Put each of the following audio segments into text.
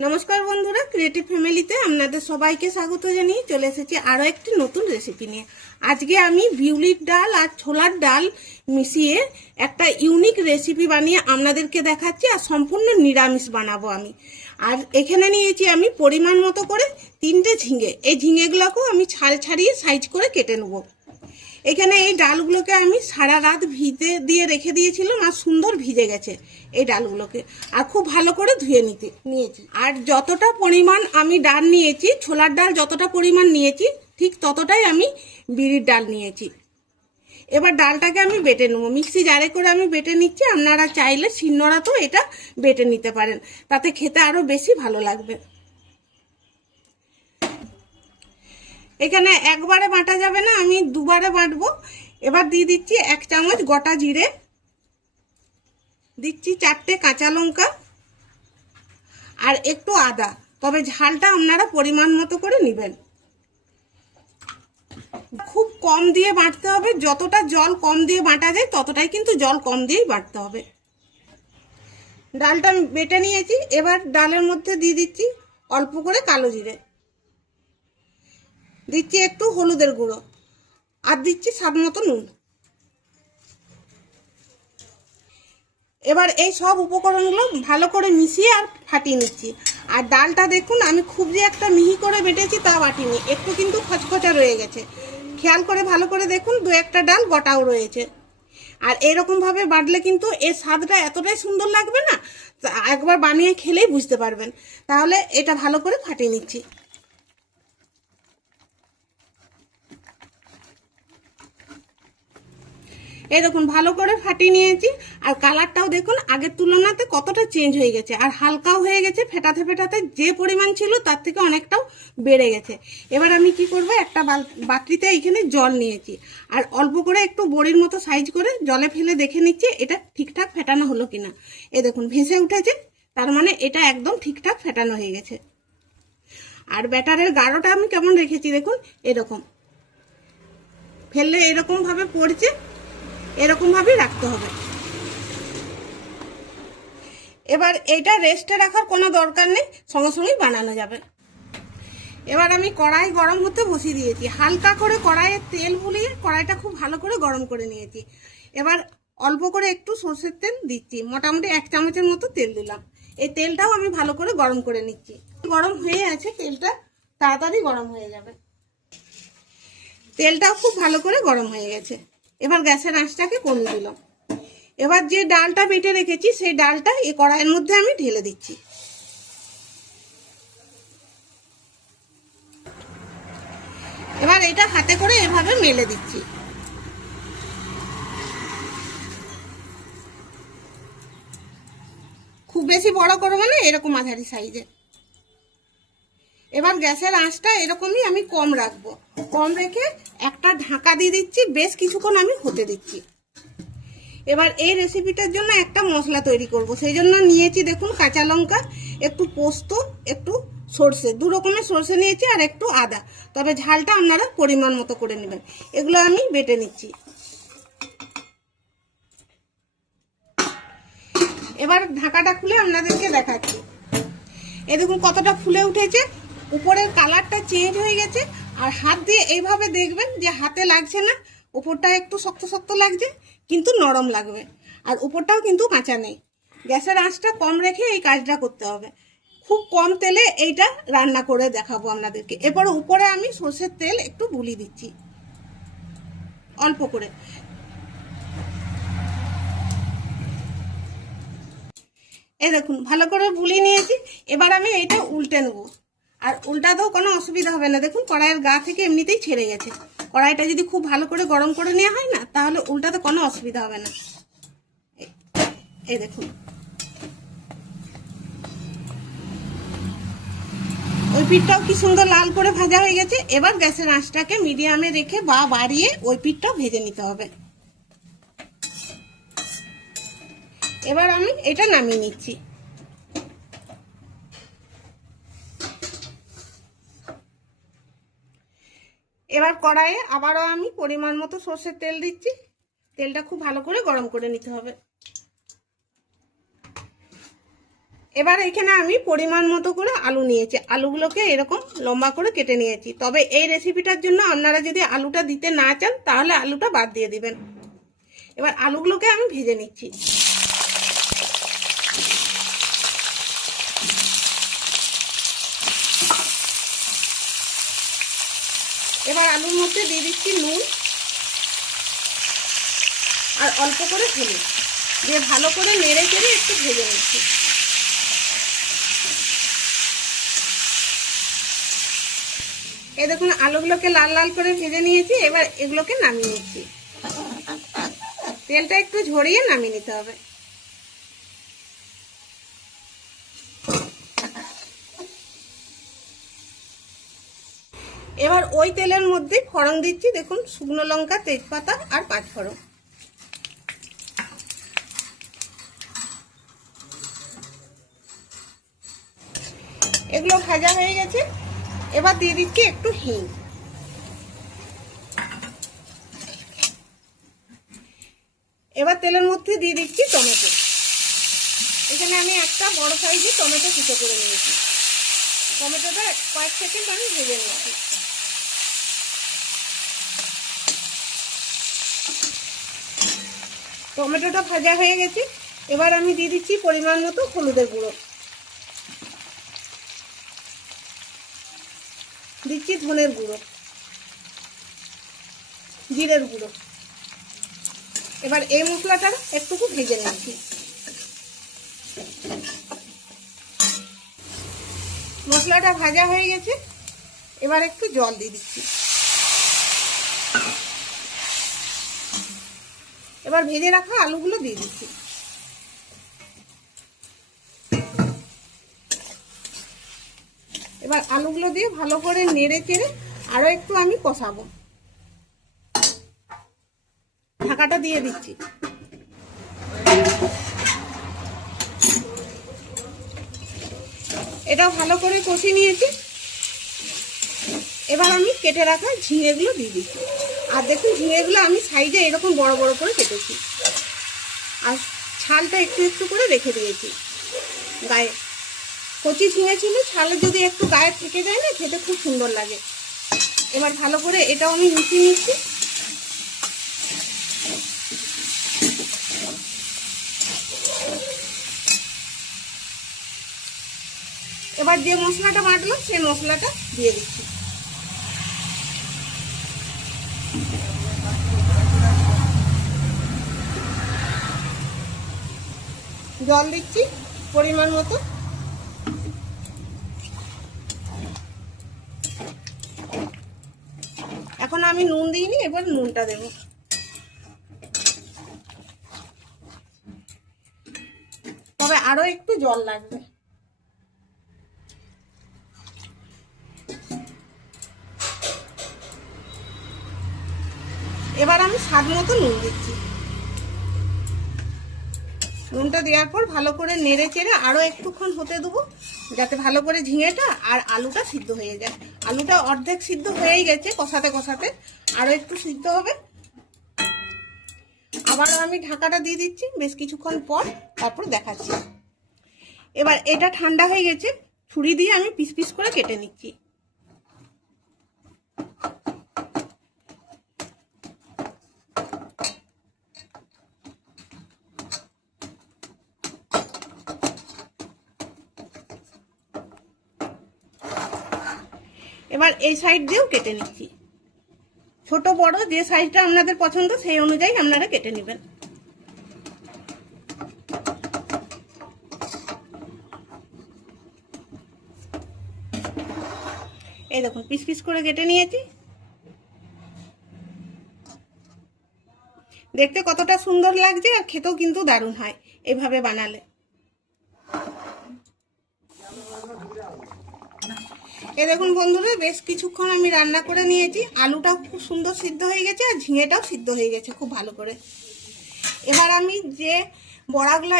নমস্কার বন্ধুরা, ক্রিয়েটিভ ফ্যামিলিতে আপনাদের সবাইকে স্বাগত জানিয়ে চলে এসেছি আরও একটি নতুন রেসিপি নিয়ে। আজকে আমি বিউলির ডাল আর ছোলার ডাল মিশিয়ে একটা ইউনিক রেসিপি বানিয়ে আপনাদেরকে দেখাচ্ছি, আর সম্পূর্ণ নিরামিষ বানাবো আমি। আর এখানে নিয়েছি আমি পরিমাণ মতো করে 3টে ঝিঙে। এই ঝিঙেগুলোকেও আমি ছাল ছাড়িয়ে সাইজ করে কেটে নেবো। এখানে এই ডালগুলোকে আমি সারা রাত ভিজে দিয়ে রেখে দিয়েছিলাম, আর সুন্দর ভিজে গেছে এই ডালগুলোকে। আর খুব ভালো করে ধুয়ে নিয়েছি। আর যতটা পরিমাণ আমি ডাল নিয়েছি, ছোলার ডাল যতটা পরিমাণ নিয়েছি ঠিক ততটাই আমি বিউলির ডাল নিয়েছি। এবার ডালটাকে আমি বেটে নেবো, মিক্সি জারে করে আমি বেটে নিচ্ছি। আপনারা চাইলে শিলনোড়াতেও এটা বেটে নিতে পারেন, তাতে খেতে আরও বেশি ভালো লাগবে। এখানে একবারে বাটা যাবে না, আমি দুবারে বাটবো। এবার দিয়ে দিচ্ছি 1 চামচ গোটা জিরে, দিচ্ছি 4টে কাঁচা লঙ্কা আর একটু আদা। তবে ঝালটা আপনারা পরিমাণ মতো করে নেবেন। খুব কম দিয়ে বাটতে হবে, যতটা জল কম দিয়ে বাটা যায় ততটাই কিন্তু জল কম দিয়েই বাটতে হবে। ডালটা বেটে নিয়েছি। এবার ডালের মধ্যে দিয়ে দিচ্ছি অল্প করে কালো জিরে, দিচ্ছি একটু হলুদের গুঁড়ো, আর দিচ্ছি স্বাদ মতো নুন। এবার এই সব উপকরণগুলো ভালো করে মিশিয়ে আর ফাটিয়ে নিচ্ছি। আর ডালটা দেখুন, আমি খুব যে একটা মিহি করে বেটেছি তা বাটিনি, একটু কিন্তু খচখচা রয়ে গেছে। খেয়াল করে ভালো করে দেখুন, 2-1টা ডাল গোটাও রয়েছে। আর এরকমভাবে বাটলে কিন্তু এর স্বাদটা এতটাই সুন্দর লাগবে না, একবার বানিয়ে খেলেই বুঝতে পারবেন। তাহলে এটা ভালো করে ফাটিয়ে নিচ্ছি। এই দেখুন ভালো করে ফাটিয়ে নিয়েছি। আর কালারটাও দেখুন আগের তুলনাতে কতটা চেঞ্জ হয়ে গেছে, আর হালকাও হয়ে গেছে। ফেটাতে ফেটাতে যে পরিমাণ ছিল তার থেকে অনেকটাও বেড়ে গেছে। এবার আমি কি করব, একটা বাটিতে এখানে জল নিয়েছি, আর অল্প করে একটু বড়ির মতো সাইজ করে জলে ফেলে দেখে নিচ্ছি এটা ঠিকঠাক ফেটানো হলো কিনা। এই দেখুন ভেসে উঠেছে, তার মানে এটা একদম ঠিকঠাক ফেটানো হয়ে গেছে। আর ব্যাটারের গাঢ়টা আমি কেমন রেখেছি দেখুন, এরকম ফেললে এরকম ভাবে পড়ছে, এরকম ভাবে রাখতে হবে। এবার এটা রেস্টে রাখার কোনো দরকার নেই, সঙ্গে সঙ্গেই বানানো যাবে। এবার আমি কড়াই গরম হতে বসিয়ে দিয়েছি। হালকা করে কড়াইয়ে তেল বুলিয়ে কড়াইটা খুব ভালো করে গরম করে নিয়েছি। এবার অল্প করে একটু সরষের তেল দিচ্ছি, মোটামুটি 1 চামচের মতো তেল দিলাম। এই তেলটাও আমি ভালো করে গরম করে নিচ্ছি। গরম হয়ে আছে, তেলটা তাড়াতাড়ি গরম হয়ে যাবে। তেলটাও খুব ভালো করে গরম হয়ে গেছে। এবার গ্যাসের আঁচটাকে কমিয়ে দিলাম। এবার যে ডালটা বেটে রেখেছি সেই ডালটা এই কড়াইয়ের মধ্যে আমি ঢেলে দিচ্ছি। এবার এটা হাতে করে এভাবে মেলে দিচ্ছি। খুব বেশি বড় করবো না, এরকম মাঝারি সাইজে। এবার গ্যাসের আঁচটা এরকমই আমি কম রাখবো, কম রেখে একটা ঢাকা দিয়ে দিচ্ছি। বেশ কিছুক্ষণ আমি হতে দিচ্ছি। এবার এই রেসিপিটার জন্য একটা মশলা তৈরি করব, সেই জন্য নিয়েছি দেখুন কাঁচা লঙ্কা, একটু পোস্ত, একটু সর্ষে, 2 রকমের সর্ষে নিয়েছি, আর একটু আদা। তবে ঝালটা আপনারা পরিমাণ মতো করে নেবেন। এগুলো আমি বেটে নিচ্ছি। এবার ঢাকাটা খুলে আপনাদেরকে দেখাচ্ছি। এই দেখুন কতটা ফুলে উঠেছে, উপরের কালারটা চেঞ্জ হয়ে গেছে। আর হাত দিয়ে এইভাবে দেখবেন যে হাতে লাগছে না, উপরটা একটু শক্ত শক্ত লাগছে কিন্তু নরম লাগবে। আর উপরটাও কিন্তু কাঁচা নেই। গ্যাসের আঁচটা কম রেখে এই কাজটা করতে হবে। খুব কম তেলে এইটা রান্না করে দেখাবো আপনাদেরকে। এরপর উপরে আমি সর্ষের তেল একটু বুলিয়ে দিচ্ছি অল্প করে। এই দেখুন ভালো করে বুলিয়ে নিয়েছি। এবার আমি এইটা উল্টে নেব। আর উল্টাতেও কোনো অসুবিধা হবে না, দেখুন কড়াইয়ের গা থেকে এমনিতেই ছেড়ে গেছে। কড়াইটা যদি খুব ভালো করে গরম করে নেওয়া হয় না, তাহলে উল্টাতে কোনো অসুবিধা হবে না। এই দেখুন ওই পিঠটাও কি সুন্দর লাল করে ভাজা হয়ে গেছে। এবার গ্যাসের আঁচটাকে মিডিয়ামে রেখে বা বাড়িয়ে ওই পিঠটাও ভেজে নিতে হবে। এবার আমি এটা নামিয়ে নিচ্ছি। এবার কড়াইয়ে আবারও আমি পরিমাণ মতো সর্ষের তেল দিচ্ছি। তেলটা খুব ভালো করে গরম করে নিতে হবে। এবার এখানে আমি পরিমাণ মতো করে আলু নিয়েছি, আলুগুলোকে এরকম লম্বা করে কেটে নিয়েছি। তবে এই রেসিপিটার জন্য আপনারা যদি আলুটা দিতে না চান তাহলে আলুটা বাদ দিয়ে দিবেন। এবার আলুগুলোকে আমি ভেজে নিচ্ছি। এবার আলুর মধ্যে দিয়ে দিচ্ছি নুন আর অল্প করে হলুদ দিয়ে ভালো করে নেড়ে চেড়ে একটু ভেজে নিচ্ছি। এই দেখুন আলুগুলোকে লাল লাল করে ভেজে নিয়েছি। এবার এগুলোকে নামিয়ে নিচ্ছি। তেলটা একটু ঝরিয়ে নামিয়ে নিতে হবে। এবার ওই তেলের মধ্যে ফোড়ন দিচ্ছি। দেখুন শুকনো লঙ্কা, তেজপাতা আর পাঁচফোড়ন। এগুলো ভাজা হয়ে গেছে। এবার দিয়ে দিচ্ছি একটু হিং। এবার তেলের মধ্যে দিয়ে দিচ্ছি টমেটো। এখানে আমি একটা বড় সাইজের টমেটো কুচো করে নিয়েছি। টমেটোটা কয়েক সেকেন্ড আমি ভেজে নিয়েছি। টমেটোটা ভাজা হয়ে গেছে। এবার আমি দিয়ে দিচ্ছি পরিমাণ মতো হলুদের গুঁড়ো, দিচ্ছি ধনের গুঁড়ো, জিরের গুঁড়ো। এবার এই মশলাটা একটুকু ভেজে নিচ্ছি। মশলাটা ভাজা হয়ে গেছে। এবার একটু জল দিয়ে দিচ্ছি। এবার ভেজে রাখা আলুগুলো দিয়ে দিচ্ছি। এবার আলুগুলো দিয়ে ভালো করে নেড়ে চেড়ে আরো একটু আমি কষাবো। ঢাকাটা দিয়ে দিচ্ছি। এটাও ভালো করে কষিয়ে নিয়েছি। এবার আমি কেটে রাখা ঝিঙেগুলো দিয়ে দিচ্ছি। আর দেখুন ঝিঙেগুলো আমি সাইডে এরকম বড় বড় করে কেটেছি আর ছালটা একটু একটু করে রেখে দিয়েছি গায়ে। কচি ঝিঙে ছিল, ছালে যদি একটু গায়ে থেকে যায় না, খেতে খুব সুন্দর লাগে। এবার ভালো করে এটাও আমি মিশিয়ে নিচ্ছি। এবার যে মশলাটা বাটলাম সেই মশলাটা দিয়ে দিচ্ছি। জল দিচ্ছি পরিমাণ মতো। এখন আমি নুন দিইনি, এবার নুনটা দেব। তবে আরো একটু জল লাগবে। এবার আমি স্বাদ মতো নুন দিচ্ছি। নুনটা দেওয়ার পর ভালো করে নেড়ে চেড়ে আরো একটুক্ষণ হতে দেবো, যাতে ভালো করে ঝিঙেটা আর আলুটা সিদ্ধ হয়ে যায়। আলুটা অর্ধেক সিদ্ধ হয়েই গেছে, কষাতে কষাতে আরো একটু সিদ্ধ হবে। আবার আমি ঢাকাটা দিয়ে দিচ্ছি বেশ কিছুক্ষণ পর, তারপর দেখাচ্ছি। এবার এটা ঠান্ডা হয়ে গেছে, ছুরি দিয়ে আমি পিস পিস করে কেটে নিচ্ছি। এবার এই সাইড দিয়েও কেটে নিচ্ছি। ছোট বড় যে সাইজটা আপনাদের পছন্দ সেই অনুযায়ী আপনারা কেটে নেবেন। এই দেখুন পিস পিস করে কেটে নিয়েছি। দেখতে কতটা সুন্দর লাগছে আর খেতেও কিন্তু দারুণ হয় এভাবে বানালে। এই দেখুন বন্ধুরা, বেশ কিছুক্ষণ আমি রান্না করে নিয়েছি। আলুটাও খুব সুন্দর সিদ্ধ হয়ে গেছে আর ঝিঙেটাও সিদ্ধ হয়ে গেছে খুব ভালো করে। এবার আমি যে বড়াগুলো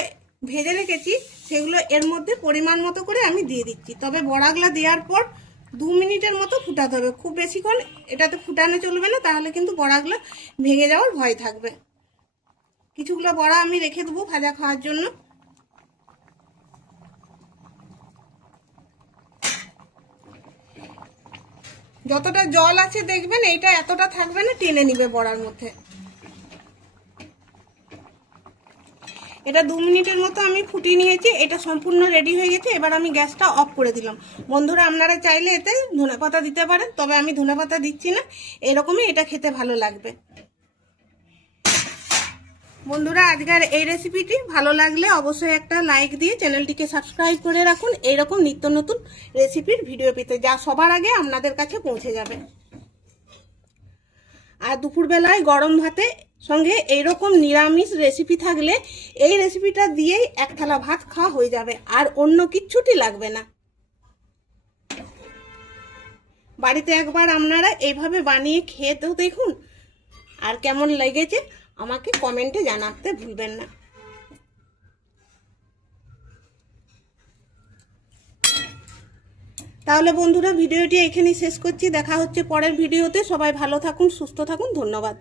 ভেজে রেখেছি সেগুলো এর মধ্যে পরিমাণ মতো করে আমি দিয়ে দিচ্ছি। তবে বড়াগুলো দেওয়ার পর 2 মিনিটের মতো ফুটাতে হবে, খুব বেশিক্ষণ এটাতে ফুটানো চলবে না, তাহলে কিন্তু বড়াগুলো ভেঙে যাওয়ার ভয় থাকবে। কিছুগুলো বড়া আমি রেখে দেবো ভাজা খাওয়ার জন্য। যতটা জল আছে দেখবেন এইটা এতটা থাকবে না, টেনে নিবে বড়ার মধ্যে। এটা 2 মিনিটের মতো আমি ফুটিয়ে নিয়েছি, এটা সম্পূর্ণ রেডি হয়ে গেছে। এবার আমি গ্যাসটা অফ করে দিলাম। বন্ধুরা আপনারা চাইলে এতে ধনেপাতা দিতে পারেন, তবে আমি ধনেপাতা দিচ্ছি না, এরকমই এটা খেতে ভালো লাগবে। বন্ধুরা আজকের এই রেসিপিটি ভালো লাগলে অবশ্যই একটা লাইক দিয়ে চ্যানেলটিকে সাবস্ক্রাইব করে রাখুন, এইরকম নিত্য নতুন রেসিপির ভিডিও পেতে, যা সবার আগে আপনাদের কাছে পৌঁছে যাবে। আর দুপুরবেলায় গরম ভাতে সঙ্গে এইরকম নিরামিষ রেসিপি থাকলে এই রেসিপিটা দিয়েই এক থালা ভাত খাওয়া হয়ে যাবে, আর অন্য কিচ্ছুটি লাগবে না। বাড়িতে একবার আপনারা এইভাবে বানিয়ে খেয়ে তো দেখুন, আর কেমন লেগেছে আমাকে কমেন্টে জানাতে ভুলবেন না। তাহলে বন্ধুরা ভিডিওটি এখানেই শেষ করছি। দেখা হচ্ছে পরের ভিডিওতে। সবাই ভালো থাকুন, সুস্থ থাকুন। ধন্যবাদ।